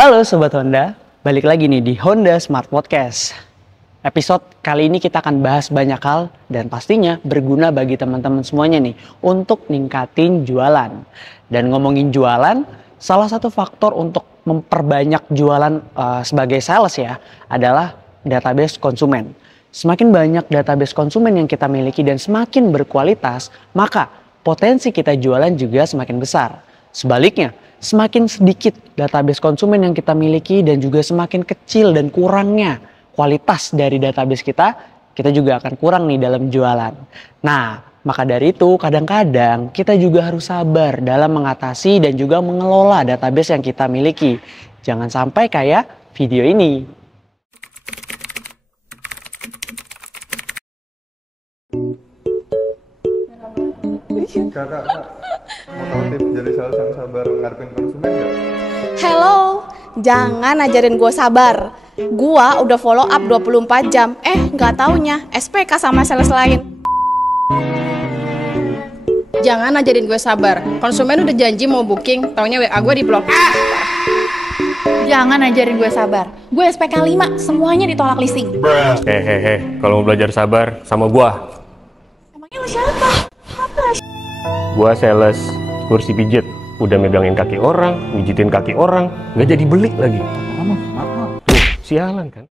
Halo Sobat Honda, balik lagi nih di Honda Smart Podcast. Episode kali ini kita akan bahas banyak hal dan pastinya berguna bagi teman-teman semuanya nih untuk ningkatin jualan. Dan ngomongin jualan, salah satu faktor untuk memperbanyak jualan sebagai sales ya adalah database konsumen. Semakin banyak database konsumen yang kita miliki dan semakin berkualitas, maka potensi kita jualan juga semakin besar. Sebaliknya, semakin sedikit database konsumen yang kita miliki dan juga semakin kecil dan kurangnya kualitas dari database kita juga akan kurang nih dalam jualan. Nah, maka dari itu kadang-kadang kita juga harus sabar dalam mengatasi dan juga mengelola database yang kita miliki. Jangan sampai kayak video ini. Kakak, mau tahu tips jadi sales yang sabar ngadepin konsumen gak? Hello, jangan ajarin gue sabar. Gua udah follow up 24 jam. Nggak taunya SPK sama sales lain. Jangan ajarin gue sabar. Konsumen udah janji mau booking, taunya WA gue di blok. Jangan ajarin gue sabar. Gue SPK 5, semuanya ditolak listing. Hehehe, kalau mau belajar sabar sama gua. Emangnya lo siapa? Gua sales kursi pijit. Udah megangin kaki orang, mijitin kaki orang, nggak jadi beli lagi. Tuh, sialan kan.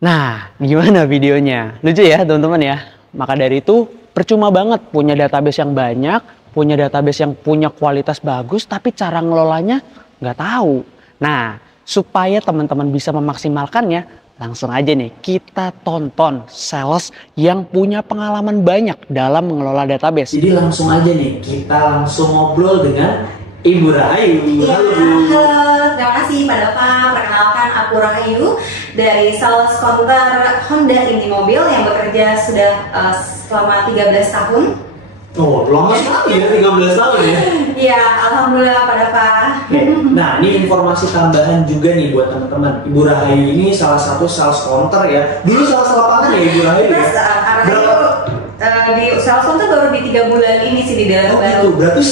Nah, gimana videonya? Lucu ya teman-teman ya? Maka dari itu, percuma banget punya database yang banyak, punya database yang punya kualitas bagus, tapi cara ngelolanya nggak tahu. Nah, supaya teman-teman bisa memaksimalkannya, langsung aja nih kita tonton sales yang punya pengalaman banyak dalam mengelola database. Jadi langsung aja nih kita langsung ngobrol dengan Ibu Rahayu. Iya, halo, terima kasih Pak Dava. Perkenalkan, aku Rahayu dari sales counter Honda Inti Mobil yang bekerja sudah selama 13 tahun. Oh, lama sekali ya, 13 tahun ya. Iya, alhamdulillah Pak Dava. Nah, ini informasi tambahan juga nih buat teman-teman. Ibu Rahayu ini salah satu sales counter ya. Dulu sales lapangan ya Ibu Rahayu ya. Berapa? Di sales counter baru di 3 bulan ini sih di dalam baru. Gitu. Berarti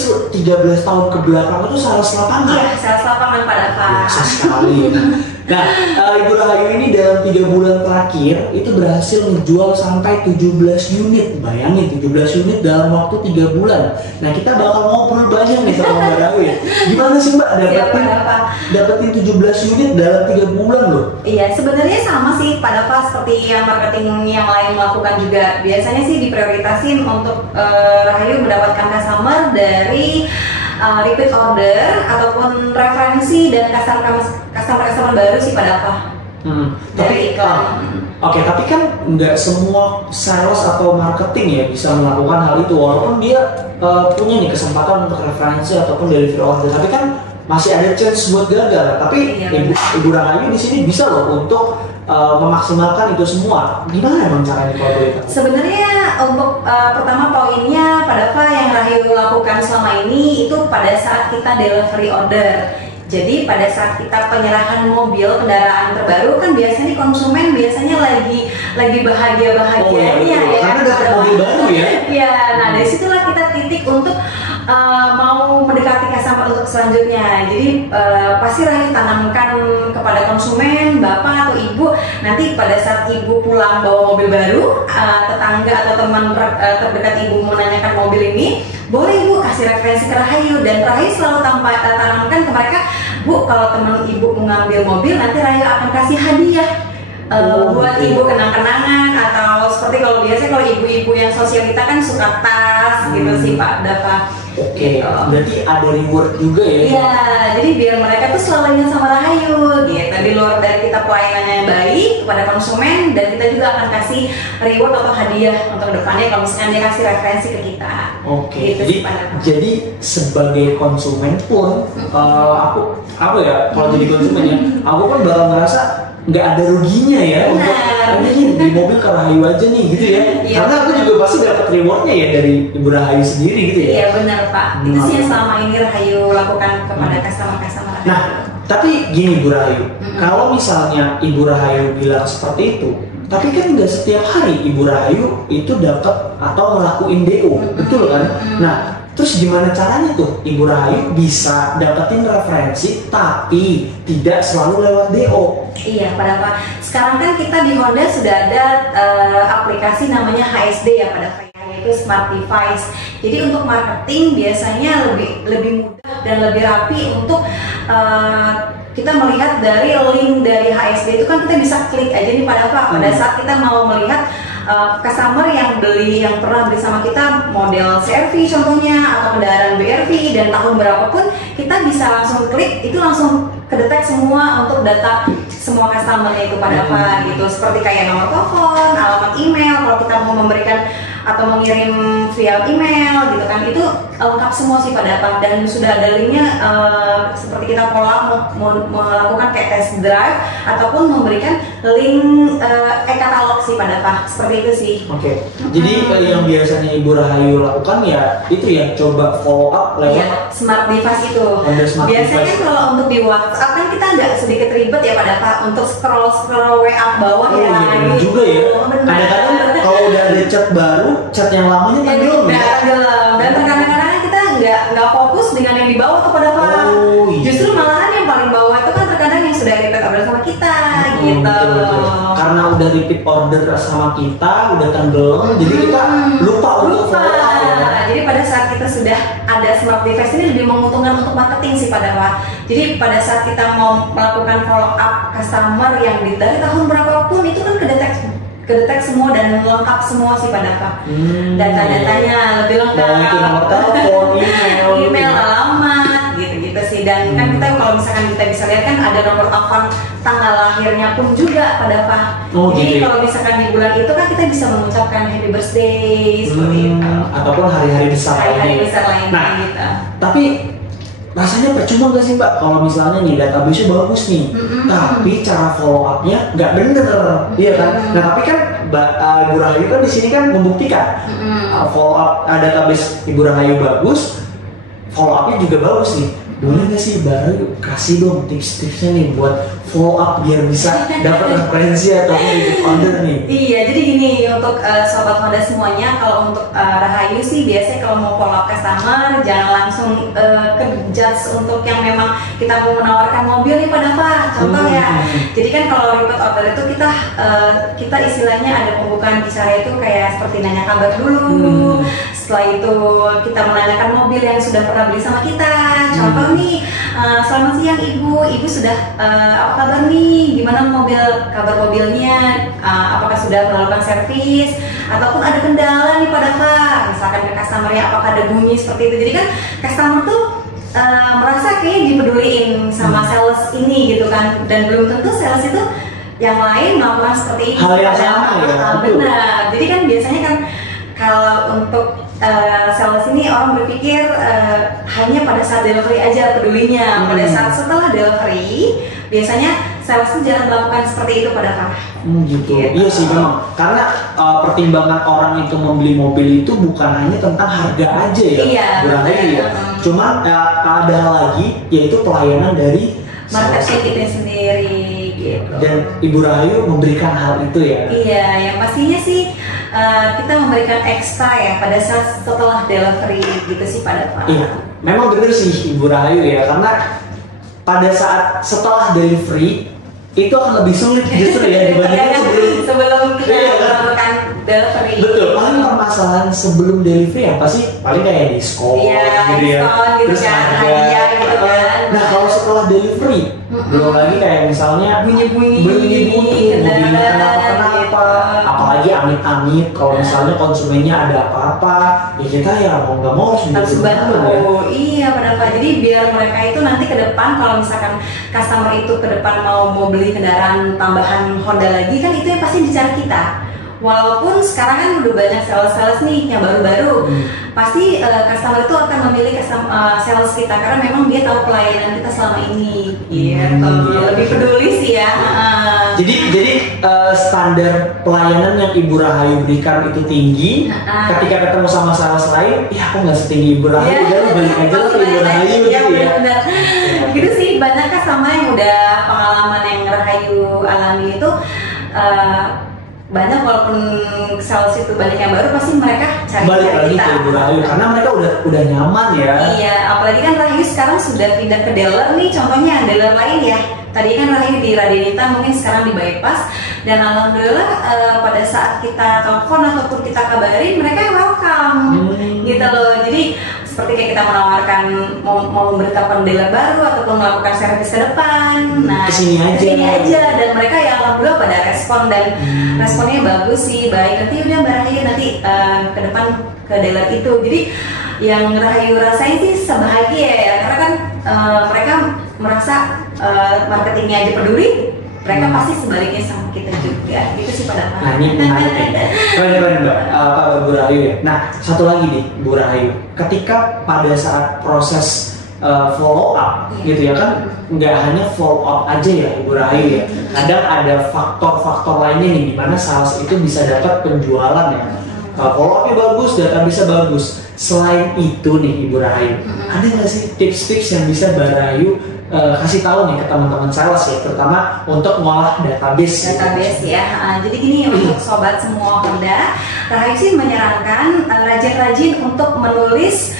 13 tahun ke belakang itu sales lapangan. Iya, sales lapangan Pak Dava. Biasa sekali. Nah, Ibu Rahayu ini dalam 3 bulan terakhir itu berhasil menjual sampai 17 unit. Bayangin 17 unit dalam waktu 3 bulan. Nah, kita bakal ngobrol banyak nih sama Mbak Rahayu. Gimana sih Mbak dapetin 17 unit dalam 3 bulan loh? Iya, sebenarnya sama sih Pak Dava seperti yang marketing yang lain melakukan juga. Biasanya sih diprioritasin untuk Rahayu mendapatkan customer dari repeat order ataupun referensi dan customer baru sih Pak Dava. Dari iklan. Oke, tapi kan nggak semua sales atau marketing ya bisa melakukan hal itu, walaupun dia punya nih kesempatan untuk referensi ataupun delivery order, tapi kan masih ada chance buat gagal. Tapi Ibu Rahayu di sini bisa loh untuk memaksimalkan itu semua. Gimana emang caranya kalau boleh tahu? Sebenarnya untuk pertama poinnya Pak Dava yang Rahayu lakukan selama ini itu pada saat kita delivery order. Jadi pada saat kita penyerahan mobil kendaraan terbaru kan biasanya konsumen lagi bahagianya ya. Karena dapat mobil baru ya. Iya, nah dari situlah kita titik untuk mau mendekati customer untuk selanjutnya. Jadi pasti Rahayu tanamkan kepada konsumen, bapak atau ibu, nanti pada saat ibu pulang bawa mobil baru, tetangga atau teman terdekat ibu menanyakan mobil ini, boleh ibu kasih referensi ke Rahayu, dan Rahayu selalu tanamkan ke mereka, Bu, kalau teman ibu mengambil mobil nanti Rahayu akan kasih hadiah buat ibu kenang-kenangan, atau seperti kalau biasanya kalau ibu-ibu yang sosialita kan suka tas gitu sih Pak Dava. Oke, berarti ada reward juga ya? Iya, jadi biar mereka tuh selalu ingat sama Rahayu gitu. Di luar dari kita pelayanannya yang baik kepada konsumen, dan kita juga akan kasih reward atau hadiah untuk depannya kalau misalkan dia kasih referensi ke kita. Oke, gitu, jadi sebagai konsumen pun aku ya, kalau jadi konsumen ya, aku pun bakal ngerasa nggak ada ruginya ya untuk beli mobil ke Rahayu aja nih gitu ya. Iya, karena aku juga pasti dapat rewardnya ya dari Ibu Rahayu sendiri gitu ya. Iya benar Pak, itu sih yang selama ini Rahayu lakukan kepada customer. Nah, tapi gini Bu Rahayu, kalau misalnya Ibu Rahayu bilang seperti itu, tapi kan nggak setiap hari Ibu Rahayu itu dapat atau ngelakuin DO, betul kan? Nah, Terus gimana caranya tuh Ibu Rahayu bisa dapetin referensi tapi tidak selalu lewat DO? Iya, pada Pak. Sekarang kan kita di Honda sudah ada aplikasi namanya HSD ya pada Pak, yaitu Smart Device. Jadi untuk marketing biasanya lebih mudah dan lebih rapi untuk kita melihat dari link dari HSD itu kan kita bisa klik aja nih pada Pak. Pada saat kita mau melihat customer yang pernah beli sama kita model CR-V contohnya atau kendaraan BR-V dan tahun berapapun, kita bisa langsung klik, itu langsung kedetek semua untuk data semua customer-nya itu pada apa gitu, seperti kayak nomor telepon, alamat email kalau kita mau memberikan atau mengirim via email gitu kan, itu lengkap semua sih pada apa, dan sudah ada linknya seperti kita pola melakukan kayak test drive ataupun memberikan link e-katalog sih pada apa, seperti itu sih. Oke. Jadi yang biasanya Ibu Rahayu lakukan ya itu ya, coba follow up lewat Smart Device itu. Smart Biasanya Device. kalau untuk di WhatsApp kan kita agak sedikit ribet ya pada Pak untuk scroll WA bawah ya. Iya benar juga ya. Kadang-kadang kalau udah ada chat baru, chat yang lamanya kan belum ya. Dan terkadang-kadang kita nggak fokus dengan yang di bawah tuh pada Pak. Iya. Justru malahan yang paling bawah itu kan terkadang yang sudah repeat order sama kita gitu. Betul. Karena udah repeat order sama kita, udah tenggelam, jadi kita lupa untuk follow up ya. Jadi pada saat kita sudah ada Smart Device ini lebih menguntungkan untuk marketing sih pada Pak. Jadi pada saat kita mau melakukan follow up customer yang dari tahun berapapun itu kan kedetek semua dan lengkap semua sih pada Pak. Data-datanya lebih lengkap. Mau itu nomor telepon, email, alamat, gitu-gitu sih. Dan kan kita kalau misalkan kita bisa lihat kan ada nomor telepon, tanggal lahirnya pun juga pada Pak. Jadi kalau misalkan di bulan itu kan kita bisa mengucapkan happy birthday seperti itu. Ataupun hari-hari besar lainnya. Nah, gitu. tapi rasanya percuma gak sih Mbak kalau misalnya nih database-nya bagus nih, tapi cara follow up-nya nggak bener, iya kan? Nah tapi kan Ibu Rahayu kan di sini kan membuktikan follow up database Ibu Rahayu bagus, follow up-nya juga bagus nih. Boleh nggak sih Baru kasih dong tips-tipsnya nih buat follow up biar bisa dapat referensi atau repeat order nih? Iya, jadi gini untuk sobat Honda semuanya, kalau untuk Rahayu sih biasanya kalau mau follow up customer jangan langsung ke judge untuk yang memang kita mau menawarkan mobil nih pada Pak. Contoh ya. Jadi kan kalau repeat order itu kita istilahnya ada pembukaan bicara itu kayak seperti nanya kabar dulu. Setelah itu kita menanyakan mobil yang sudah pernah beli sama kita. Contoh nih, selamat siang Ibu sudah apa kabar nih? Gimana kabar mobilnya? Apakah sudah melakukan servis? Ataupun ada kendala nih pada Pak? Misalkan ke customer-nya apakah ada bunyi seperti itu. Jadi kan customer tuh merasa kayak dipeduliin sama sales ini gitu kan, dan belum tentu sales itu yang lain melakukan seperti ini. Hal yang sama ya. Benar. Jadi kan biasanya kan kalau untuk sales ini orang berpikir hanya pada saat delivery aja pedulinya. Pada saat setelah delivery biasanya sales itu jarang melakukan seperti itu pada Pak. Gitu. Iya sih memang. Karena pertimbangan orang itu membeli mobil itu bukan hanya tentang harga aja ya. Iya. Ya. Cuman ada lagi yaitu pelayanan dari marketing kita sendiri gitu. Dan Ibu Rahayu memberikan hal itu ya. Iya, yang pastinya sih kita memberikan ekstra ya pada saat setelah delivery gitu sih pada Pak. Iya, memang bener sih Ibu Rahayu ya, karena pada saat setelah delivery itu akan lebih sulit justru ya dibandingkan sebelum kita melakukan delivery. Betul, paling permasalahan sebelum delivery apa sih? Paling kayak diskon gitu ya. Terus hadiah gitu kan. Nah kalau setelah delivery belum lagi kayak misalnya bunyi-bunyi mobilnya kenapa-kenapa, apalagi amit-amit kalau misalnya konsumennya ada apa-apa, ya kita ya mau nggak mau harus bantu. Iya pada Pak. Jadi biar mereka itu nanti ke depan kalau misalkan customer itu ke depan mau beli kendaraan tambahan Honda lagi kan itu yang pasti dicari kita. Walaupun sekarang kan udah banyak sales nih yang baru-baru, pasti customer itu akan memilih sales kita karena memang dia tahu pelayanan kita selama ini. Lebih peduli sih ya. Jadi standar pelayanan yang Ibu Rahayu berikan itu tinggi. Ketika ketemu sama sales lain, ya aku nggak setinggi Ibu Rahayu, udah balik aja ke Ibu Rahayu gitu ya. Benar. Gitu sih, banyak sama yang udah pengalaman yang Rahayu alami itu. banyak walaupun sales itu banyak yang baru pasti mereka cari Balik lagi kita. ke Ibu Rahayu karena mereka udah nyaman ya. Iya, apalagi kan Rahayu sekarang sudah pindah ke dealer nih, contohnya dealer lain ya. Tadi kan Rahayu di Radenita, mungkin sekarang di Bypass. Dan alhamdulillah pada saat kita telepon ataupun kita kabarin, mereka welcome gitu loh. Jadi seperti kayak kita menawarkan mau memberitahukan dealer baru ataupun melakukan servis ke depan. Nah, kesini aja. Dan mereka ya alhamdulillah pada respon dan responnya bagus sih, baik. Nanti udah Mbak Rahayu nanti ke depan ke dealer itu. Jadi yang Rahayu rasain sih sebahagia ya, karena kan mereka merasa marketingnya aja peduli, mereka pasti sebaliknya sama kita juga. Itu sih pada Nah ini menarik ya. Keren Mbak, Bu Rahayu ya. Nah satu lagi nih Bu Rahayu, ketika pada saat proses follow up gitu ya kan, nggak hanya follow up aja ya Ibu Rahayu ya. Kadang ada faktor-faktor lainnya nih dimana sales itu bisa dapat penjualan ya. Follow upnya bagus, data bisa bagus. Selain itu nih Ibu Rahayu, ada nggak sih tips-tips yang bisa Mbak Rahayu kasih tahu nih ke teman-teman sales ya, terutama untuk mengolah database ya. Jadi gini untuk sobat semua Honda, Rahayu sih menyarankan rajin-rajin untuk menulis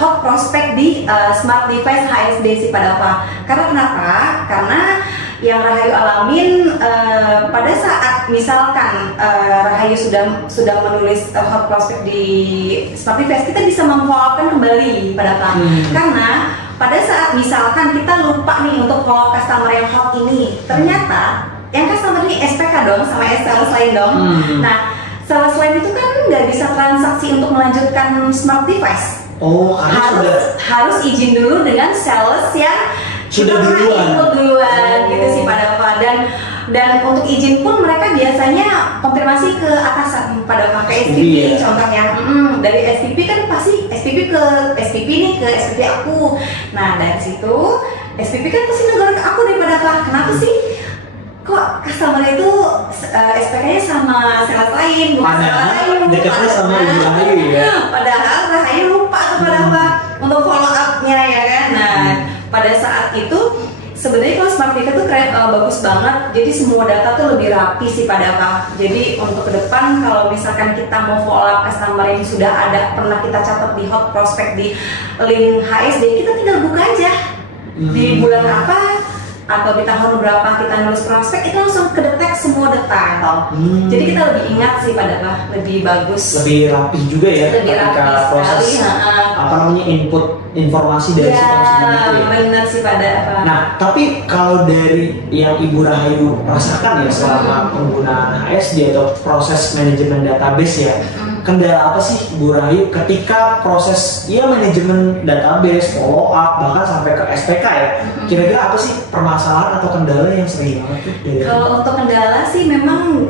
hot prospect di smart device HSD sih pada apa? Karena kenapa? Karena yang Rahayu alamin pada saat misalkan Rahayu sudah menulis hot prospect di smart device, kita bisa memfollow-up kembali pada apa? Karena pada saat misalkan kita lupa nih untuk follow customer yang hot ini, ternyata yang customer ini SPK dong sama sales lain dong. Nah, sales lain itu kan nggak bisa transaksi untuk melanjutkan smart device. Oh, harus izin dulu dengan sales yang sudah duluan gitu sih pada apa. Dan untuk izin pun mereka biasanya konfirmasi ke atasan pada pakai SPP ya? Contohnya dari SPP kan pasti SPP ke SPP nih ke SPP aku. Nah dari situ SPP kan pasti negara ke aku daripada apa? Kenapa sih kok customer itu SPK-nya sama sales lain, bukan sales lain? Dekatnya sama Ibu Rahayu ya. Padahal Rahayu lupa kepada apa untuk follow up-nya ya kan. Nah pada saat itu sebenarnya kalau smart device itu keren, bagus banget. Jadi semua data tuh lebih rapi sih pada apa. Jadi untuk ke depan kalau misalkan kita mau follow up customer yang sudah ada pernah kita catat di hot prospect di link HSD, kita tinggal buka aja di bulan apa atau di tahun berapa kita nulis prospek, itu langsung kedetek semua detail. Jadi kita lebih ingat sih pada apa, lebih bagus, lebih rapi juga ya ketika proses apa namanya input informasi dari si konsumen itu ya. Benar sih pada apa. Nah tapi kalau dari yang Ibu Rahayu rasakan ya selama penggunaan HSD atau proses manajemen database ya, kendala apa sih Ibu Rahayu ketika proses manajemen database, follow up bahkan sampai ke SPK ya? Kira-kira apa sih permasalahan atau kendala yang sering banget tuh? Kalau untuk kendala sih memang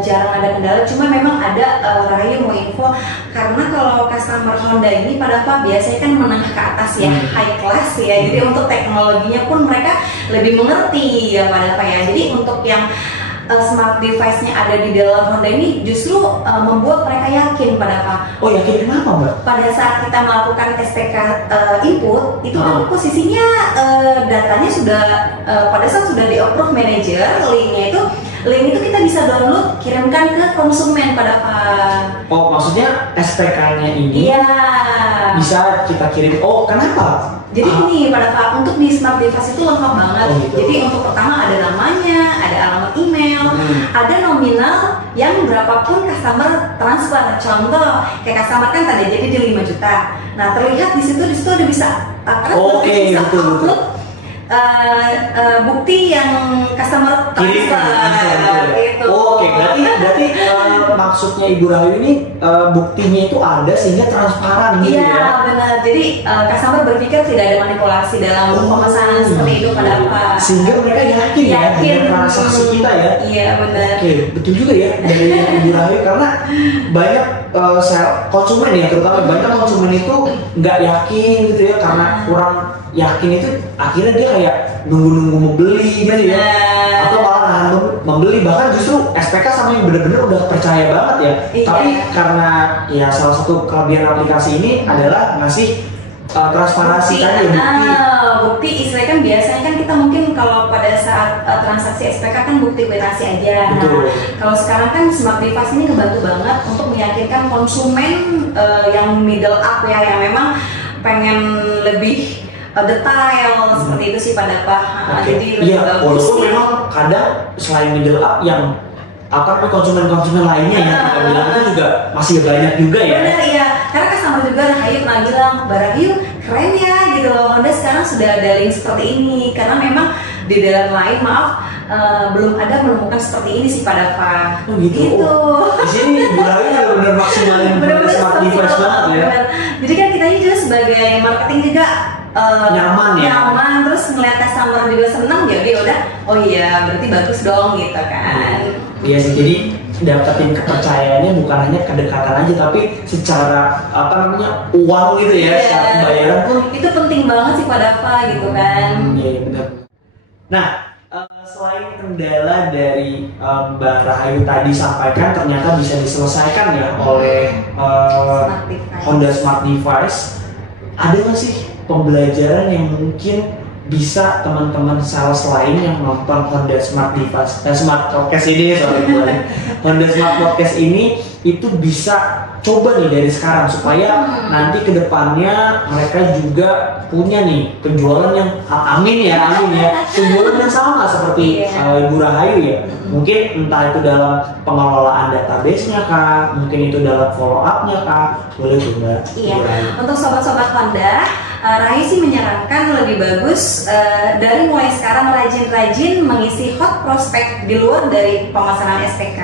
jarang ada kendala, cuma memang ada Rahayu mau info karena kalau customer Honda ini pada apa biasanya kan menengah ke atas ya, high class ya. Jadi untuk teknologinya pun mereka lebih mengerti ya pada apa ya. Jadi untuk yang smart device-nya ada di dalam Honda ini justru membuat mereka yakin pada apa? Oh yakin kenapa Mbak? Pada saat kita melakukan SPK input itu kan posisinya datanya sudah pada saat sudah di approve manager, link itu kita bisa download, kirimkan ke konsumen pada apa? Oh maksudnya SPK-nya ini bisa kita kirim. Oh kenapa? Jadi ini pada saat untuk di smart device itu lengkap banget. Gitu. Jadi untuk pertama ada namanya, ada alamat email, ada nominal yang berapapun customer transfer. Contoh kayak customer kan tadi jadi di 5 juta. Nah terlihat di situ udah bisa bisa upload bukti yang customer transfer gitu. Oke, berarti maksudnya Ibu Rahayu ini buktinya itu ada sehingga transparan gitu ya? Iya benar. Jadi customer berpikir tidak ada manipulasi dalam pemesanan seperti itu pada apa? Sehingga mereka yakin ya dengan transaksi kita ya? Iya benar. Oke, betul juga ya dari Ibu Rahayu karena banyak konsumen ya, terutama banyak konsumen itu nggak yakin gitu ya karena kurang yakin itu akhirnya dia kayak nunggu membeli gitu ya, atau malah nahan membeli, bahkan justru SPK sama yang bener-bener udah percaya banget ya. Tapi karena ya salah satu kelebihan aplikasi ini adalah ngasih transparansi tadi ya, bukti istilahnya kan biasanya kan kita mungkin kalau pada saat transaksi transaksi SPK kan bukti kwitansi aja. Betul. Nah, kalau sekarang kan smart device ini ngebantu banget untuk meyakinkan konsumen yang middle up ya, yang memang pengen lebih detail seperti itu sih Pak Dapa. Jadi lebih bagus. Walaupun sih. memang kadang selain middle up yang konsumen-konsumen lainnya yang kita bilang itu juga masih banyak juga ya. Benar ya, karena customer juga Rahayu pernah bilang, Rahayu keren ya gitu loh, Honda sekarang sudah ada link seperti ini. Karena memang di daerah lain belum ada menemukan seperti ini sih Pak Dava. Oh gitu. Di sini Bu Rahayu benar-benar maksimalin smart device banget ya. Jadi kan kita juga sebagai marketing juga nyaman ya. Nyaman, terus ngeliat customer juga senang, jadi udah, oh iya berarti bagus dong gitu kan. Iya sih, jadi dapetin kepercayaannya bukan hanya kedekatan aja, tapi secara uang gitu ya, secara pembayaran pun itu penting banget sih Pak Dava gitu kan. Iya benar. Nah, selain kendala dari Mbak Rahayu tadi sampaikan ternyata bisa diselesaikan ya oleh Honda Smart Device, ada nggak sih pembelajaran yang mungkin bisa teman-teman sales lain yang nonton Honda Smart Device, Smart Podcast ini, Honda Smart Podcast ini itu bisa coba nih dari sekarang supaya nanti kedepannya mereka juga punya nih penjualan yang amin ya penjualan yang sama seperti Ibu Rahayu ya. Mungkin entah itu dalam pengelolaan database-nya kah, mungkin itu dalam follow up-nya kah, boleh coba. Iya, untuk sobat-sobat Honda, Rahayu sih menyarankan lebih bagus dari mulai sekarang rajin-rajin mengisi hot prospect di luar dari pemasaran SPK.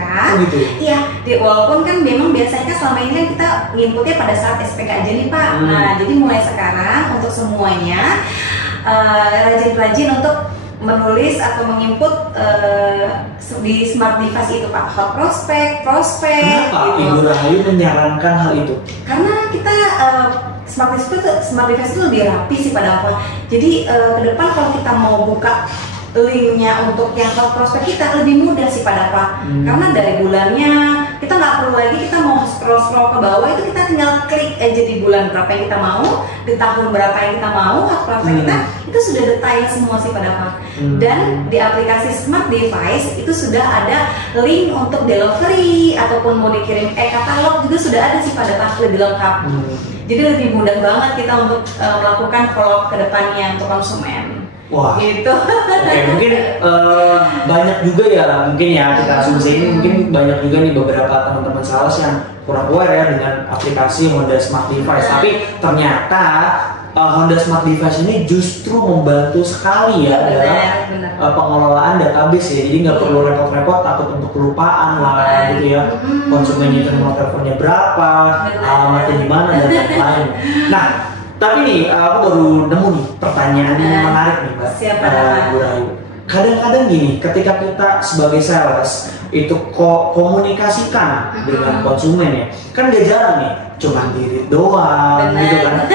Gitu. Iya, walaupun kan memang biasanya selama ini kan kita nginputnya pada saat SPK aja nih Pak. Nah, jadi mulai sekarang untuk semuanya rajin-rajin untuk menulis atau menginput di smart device itu Pak, hot prospect. Kenapa gitu. Ibu Rahayu menyarankan hal itu? Karena kita smart device itu lebih rapi sih pada apa. Jadi ke depan kalau kita mau buka linknya untuk yang hot prospect kita lebih mudah sih pada apa. Karena dari bulannya kita nggak perlu lagi kita mau scroll ke bawah, itu kita tinggal klik aja di bulan berapa yang kita mau, di tahun berapa yang kita mau, hot prospect kita itu sudah detail semua sih pada apa. Dan di aplikasi smart device itu sudah ada link untuk delivery ataupun mau dikirim e-katalog juga sudah ada sih pada apa, lebih lengkap. Jadi lebih mudah banget kita untuk melakukan follow up ke depannya untuk konsumen. Wah, gitu. Oke, mungkin banyak juga ya, mungkin ya kita asumsi ini mungkin banyak juga nih beberapa teman-teman sales yang kurang aware ya dengan aplikasi Honda Smart Device. Tapi ternyata Honda Smart Device ini justru membantu sekali ya dalam pengelolaan database ya. Jadi nggak perlu repot-repot takut untuk kelupaan lah gitu ya. Konsumennya itu nomor teleponnya berapa, alamatnya di mana dan lain-lain. Nah, tapi nih, aku baru nemu nih pertanyaan yang menarik nih Mbak. Siapa Bu Rahayu. Kadang-kadang gini, ketika kita sebagai sales itu komunikasikan dengan konsumen ya, kan gak jarang nih, cuma diri doang gitu kan.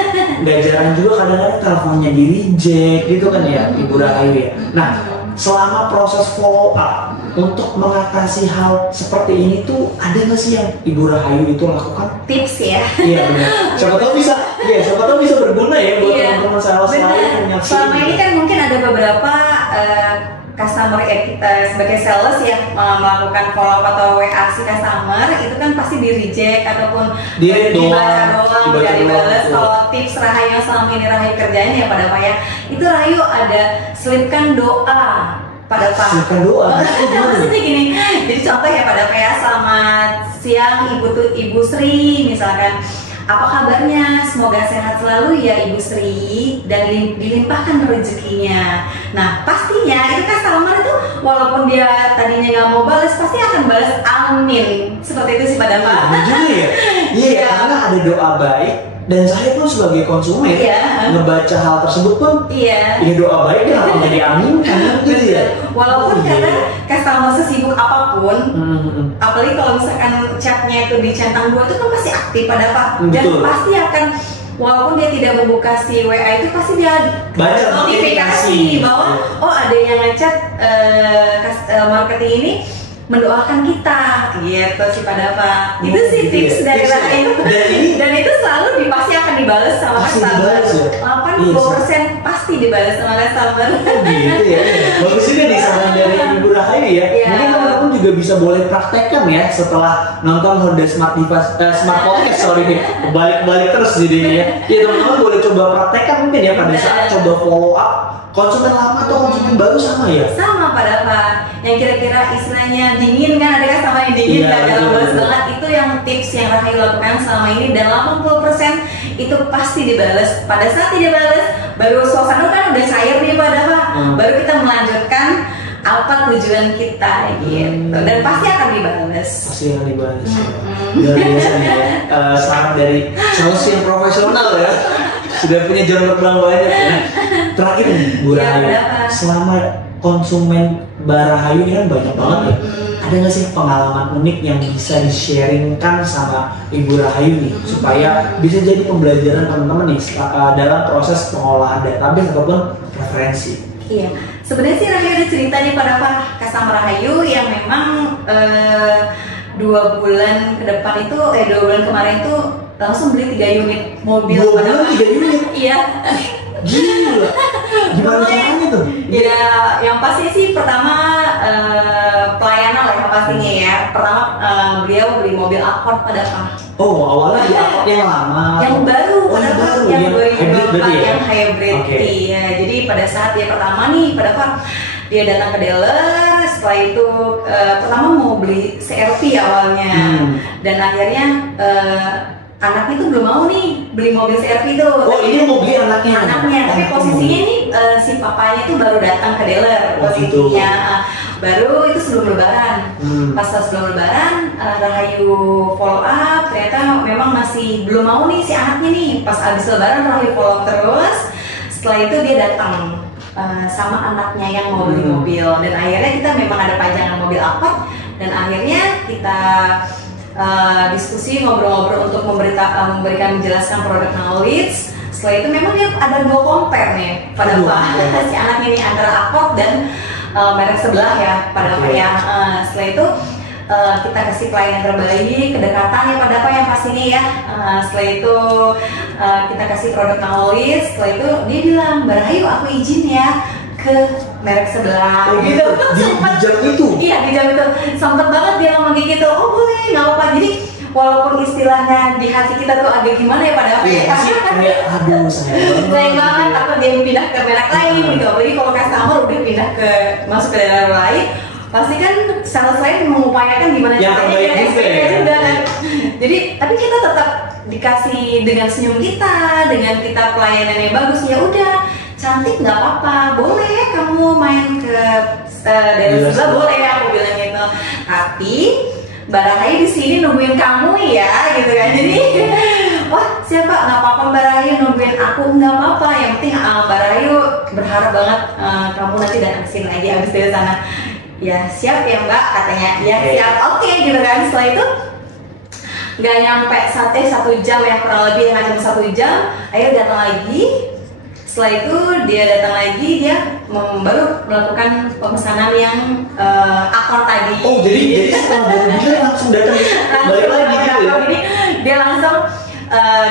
Gak jarang juga kadang-kadang teleponnya di reject gitu kan ya, Ibu Rahayu ya. Nah, selama proses follow up untuk mengatasi hal seperti ini tuh ada nggak sih yang Ibu Rahayu itu lakukan? Tips ya. Iya benar. Siapa tahu bisa berguna ya buat teman-teman sales lain yang nyaksiin. Selama ini kan mungkin ada beberapa customer kita sebagai sales yang melakukan follow up atau WA si customer itu kan pasti di reject ataupun dibaca doang, tidak dibalas. Kalau tips Rahayu yang selama ini Rahayu kerjain ya pada Pak ya, itu Rahayu ada selipkan doa pada Pak. Selipkan doa. Maksudnya gini, jadi contoh ya pada Pak ya, selamat siang Ibu Sri misalkan. Apa kabarnya? Semoga sehat selalu ya Ibu Sri dan dilimpahkan rezekinya. Nah pastinya itu customer itu walaupun dia tadinya nggak mau balas pasti akan balas amin. Seperti itu sih pada Pak. Betul ya? Iya, karena ada doa baik dan saya pun sebagai konsumen ngebaca hal tersebut pun ya doa baik ya harus diaminkan gitu ya. Walaupun karena customer sesibuk apapun, apalagi kalau misalkan chatnya itu dicentang 2 itu kan pasti aktif pada Pak. Dan pasti akan, walaupun dia tidak membuka si WA itu pasti dia baca notifikasi bahwa oh ada yang ngechat marketing ini mendoakan kita gitu sih pada Pak. Itu sih tips dari Rahayu. Dan itu selalu pasti akan dibalas sama customer. 80% pasti dibalas sama customer. Oh gitu ya. Bagus juga nih saran dari Ibu bisa boleh praktekkan ya setelah nonton Honda Smart Podcast, sorry, balik terus jadinya ya. Ya teman-teman boleh coba praktekkan mungkin ya pada saat coba follow up konsumen lama atau konsumen baru sama ya? Sama pada apa? Yang kira-kira istilahnya dingin kan, ada kan sama yang dingin kan, dalam balas banget. Itu yang tips yang Rahayu lakukan selama ini, dan 80% itu pasti dibales. Pada saat tidak balas, baru suasana kan udah cair nih pada apa? Baru kita melanjutkan apa tujuan kita gitu, dan pasti akan dibales. Pasti akan dibales. Luar biasa nih ya. Saran dari sales yang profesional ya. Sudah punya jam terbang banyak ya. Terakhir nih Bu Rahayu, selama konsumen Barahayu ini kan banyak banget ya. Ada nggak sih pengalaman unik yang bisa di-sharingkan sama Ibu Rahayu nih supaya bisa jadi pembelajaran teman-teman nih dalam proses pengolahan database ataupun referensi? Iya, sebenarnya sih Rahayu ada cerita nih pada Pak customer Rahayu yang memang 2 bulan ke depan itu, 2 bulan kemarin itu langsung beli 3 unit mobil. 2 bulan 3 unit? Iya. Gila. Gimana caranya tuh? Ya, yang pasti sih pertama pelayanan lah yang pastinya ya. Pertama beliau beli mobil Accord pada Pak. Oh, awalnya di Accord yang lama. Yang baru, yang 2024 yang hybrid. Okay. Iya, jadi pada saat dia pertama nih pada Pak, dia datang ke dealer, setelah itu pertama mau beli CR-V awalnya, dan akhirnya anaknya tuh belum mau nih beli mobil CR-V itu. Oh, ini mau beli anaknya? Anaknya, tapi posisinya nih si papanya tuh baru datang ke dealer posisinya. Baru itu sebelum lebaran. Pas sebelum lebaran, Rahayu follow up, ternyata memang masih belum mau nih si anaknya nih. Pas abis lebaran Rahayu follow up terus, setelah itu dia datang sama anaknya yang mau beli mobil, dan akhirnya kita memang ada pajangan mobil Accord, dan akhirnya kita diskusi ngobrol-ngobrol untuk memberikan menjelaskan produk knowledge. Setelah itu memang dia ada 2 compare nih pada Pak si anak ini antara Accord dan merek sebelah ya pada Pak ya. Setelah itu kita kasih pelayanan terbaik, kedekatan ya pada Pak yang pastinya ya. Setelah itu kita kasih produk knowledge. Setelah itu dia bilang, Mbak Rahayu aku izin ya ke merek sebelah gitu. Di jam itu? Iya, di jam itu sempet banget dia ngomong kayak gitu. Oh boleh, nggak apa-apa. Jadi walaupun istilahnya di hati kita tuh agak gimana ya pada apa ya, kayak aduh sayang banget apa dia pindah ke merek lain gitu. Apalagi kalau customer udah pindah ke masuk ke daerah lain, pasti kan sales lain mengupayakan gimana caranya biar SPK juga kan. Jadi tapi kita tetap dikasih dengan senyum kita, dengan kita pelayanan yang bagus, ya udah cantik nggak apa-apa, boleh kamu main ke daerah sebelah, boleh aku bilang gitu. Tapi Mbak Rahayu di sini nungguin kamu ya, gitu kan. Jadi, wah siapa nggak apa-apa Mbak Rahayu nungguin aku, nggak apa-apa. Yang penting Mbak Rahayu berharap banget kamu nanti datang kesini lagi abis dari sana. Ya siap ya Mbak, katanya. Ya siap, oke gitu kan. Setelah itu nggak nyampe 1 jam ya, kurang lebih hanya 1 jam. Ayo datang lagi. Setelah itu dia datang lagi, dia baru melakukan pemesanan yang Accord tadi. Oh jadi setelah dari dia langsung datang balik lagi gitu ya? Ini dia langsung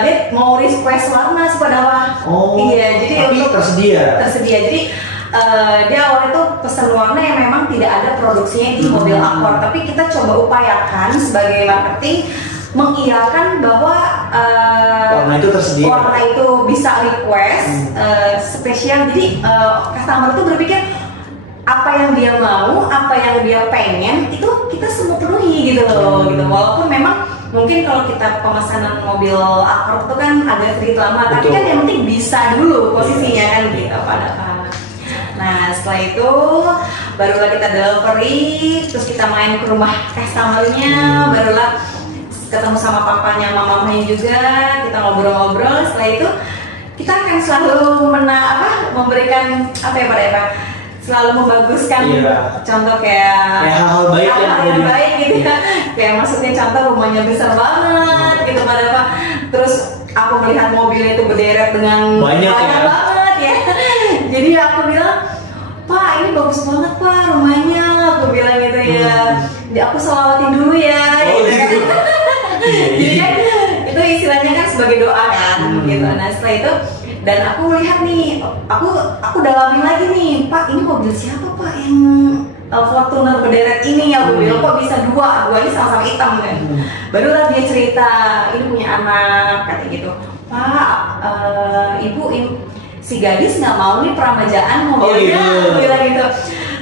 dia mau request warna sepada iya, jadi tapi untuk tersedia. Jadi dia awalnya tuh pesan warna yang memang tidak ada produksinya di mobil Accord, tapi kita coba upayakan sebagai marketing mengiyakan bahwa warna itu tersedia, warna itu bisa request spesial. Jadi customer tuh berpikir apa yang dia mau, apa yang dia pengen itu kita semua penuhi gitu loh, gitu. Walaupun memang mungkin kalau kita pemesanan mobil Accord itu kan agak sedikit lama, tapi kan yang penting bisa dulu posisinya kan gitu pada. Nah setelah itu barulah kita delivery, terus kita main ke rumah customernya, barulah ketemu sama papanya, mamanya juga, kita ngobrol-ngobrol. Setelah itu kita akan selalu memberikan apa ya Pak, selalu membaguskan contoh kayak hal-hal baik yang baik gitu ya. Kayak maksudnya contoh rumahnya besar banget gitu pada Pak. Terus aku melihat mobilnya itu berderet dengan banyak banget ya. Jadi aku bilang, Pak ini bagus banget Pak rumahnya, aku bilang gitu ya. Aku selawatin dulu ya. Gitu. Jadi kan itu istilahnya kan sebagai doa kan gitu. Nah setelah itu dan aku melihat nih, aku dalamin lagi nih, Pak ini mobil siapa Pak yang Fortuner berderet ini ya, gue bilang kok bisa duanya sama-sama hitam kan. Barulah dia cerita, ini punya anak, katanya gitu. Pak, ibu si gadis nggak mau nih peramajaan mobilnya, gue bilang gitu.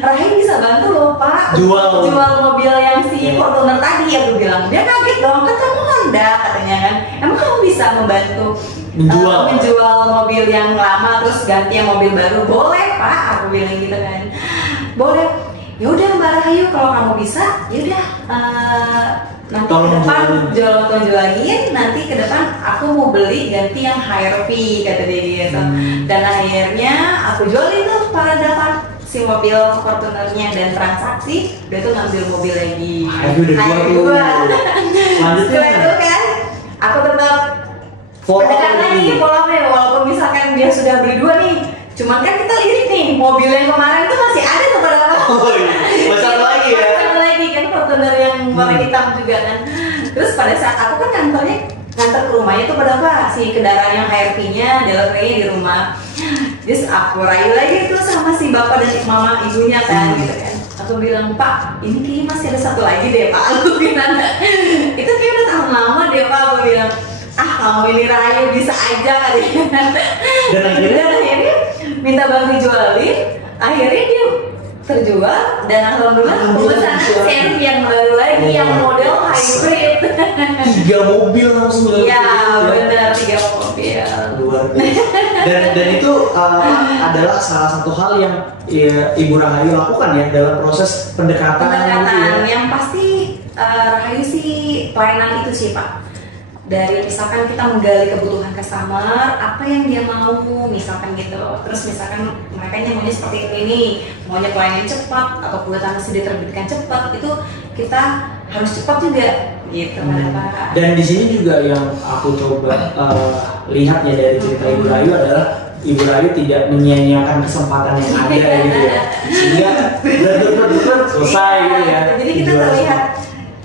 Rahim bisa bantu loh Pak, jual mobil yang si Fortuner tadi ya, gue bilang. Dia kaget dong, kan kamu Honda katanya kan, emang kamu bisa membantu menjual mobil yang lama terus ganti yang mobil baru? Boleh Pak, aku bilang gitu kan. Boleh. Ya udah Mbak Rahayu, kalau kamu bisa, ya udah nanti ke depan jualin, nanti ke depan aku mau beli ganti yang HRV kata dia gitu. Dan akhirnya aku jualin tuh pada dapat si mobil Fortunernya dan transaksi, dia tuh ngambil mobil lagi. Dua. Setelah itu kan, aku tetap pendekatan lagi polanya, walaupun misalkan dia sudah beli 2 nih. Cuman kan kita lirik nih, mobil yang kemarin tuh masih ada tuh pada besar lagi ya. Besar lagi kan, Fortuner yang warna hitam juga kan. Terus pada saat aku kan nganter ke rumahnya tuh pada apa? Si kendaraan yang HRV-nya, Delaware-nya di rumah. Terus aku rayu lagi tuh sama si bapak dan mama ibunya kan gitu kan. Aku bilang, Pak, ini kayaknya masih ada satu lagi deh Pak. Aku bilang, itu kayaknya udah tahan lama deh Pak. Aku bilang, kamu ini rayu bisa aja kali. Dan akhirnya minta bantu jualin, akhirnya dia terjual dan alhamdulillah pemesanan CRV yang baru lagi yang model hybrid. 3 mobil langsung. Iya benar, 3 mobil. Luar biasa. Dan itu adalah salah satu hal yang Ibu Rahayu lakukan ya dalam proses pendekatan. Yang pasti Rahayu sih pelayanan itu sih Pak. Dari misalkan kita menggali kebutuhan customer, apa yang dia mau, misalkan gitu. Terus misalkan mereka maunya seperti ini, maunya pelayanan cepat atau kebutuhan sudah diterbitkan cepat, itu kita harus cepat juga gitu Pak. Dan di sini juga yang aku coba lihat ya dari cerita Ibu Rahayu adalah Ibu Rahayu tidak menyia-nyiakan kesempatan yang ada gitu ya. Sehingga selesai gitu ya. Jadi kita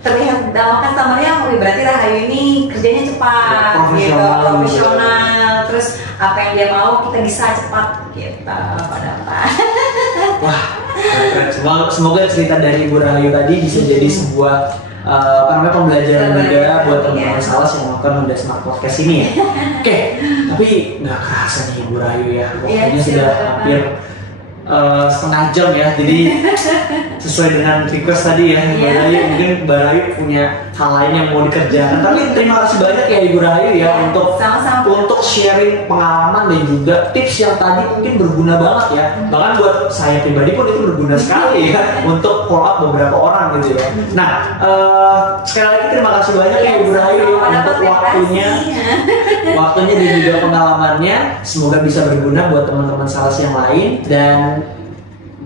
terlihat dalam customernya, berarti Rahayu ini kerjanya cepat, profesional, terus apa yang dia mau kita bisa cepat gitu pada Pak. Wah, semoga cerita dari Ibu Rahayu tadi bisa jadi sebuah pembelajaran juga buat teman-teman sales yang melakukan Honda Smart Podcast ini ya. Oke, tapi nggak kerasa nih Ibu Rahayu ya, waktunya sudah hampir setengah jam ya, jadi sesuai dengan request tadi ya Mbak Rahayu, mungkin Mbak Rahayu punya hal lain yang mau dikerjakan, tapi terima kasih banyak ya Ibu Rahayu ya untuk sharing pengalaman dan juga tips yang tadi mungkin berguna banget ya, bahkan buat saya pribadi pun itu berguna sekali ya untuk follow up beberapa orang gitu ya. Nah sekali lagi terima kasih banyak ya Ibu Rahayu untuk waktunya dan juga pengalamannya, semoga bisa berguna buat teman-teman sales yang lain. Dan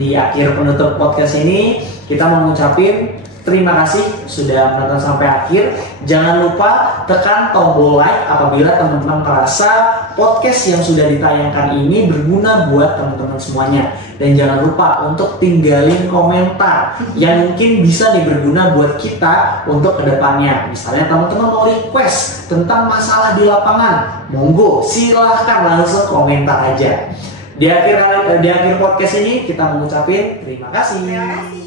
di akhir penutup podcast ini kita mau ngucapin terima kasih sudah menonton sampai akhir. Jangan lupa tekan tombol like apabila teman-teman merasa podcast yang sudah ditayangkan ini berguna buat teman-teman semuanya. Dan jangan lupa untuk tinggalin komentar yang mungkin bisa nih berguna buat kita untuk kedepannya. Misalnya teman-teman mau request tentang masalah di lapangan, monggo silahkan langsung komentar aja. Di akhir podcast ini kita mengucapkan terima kasih.